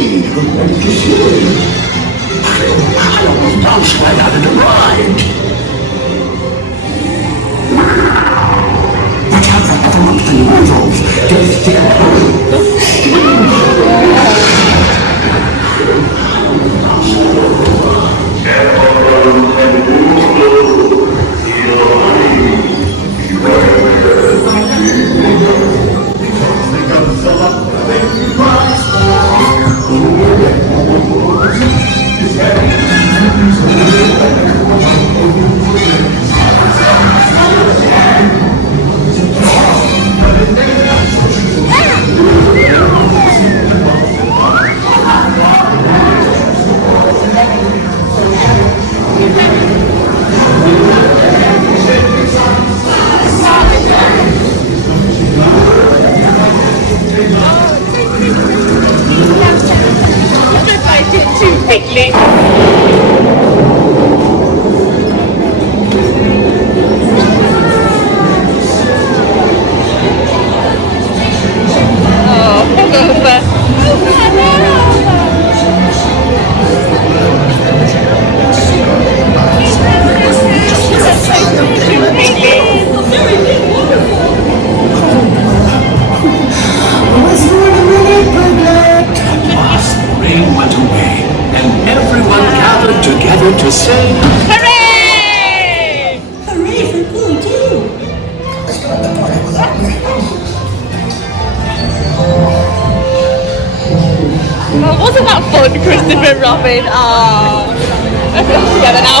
I almost bounced right out of the ride. Watch out for everyone's removals. Just to say Hooray! Hooray for Pooh, too! Let's go to the party without me. Oh, wasn't that fun, Christopher and Robin? Let's go together now.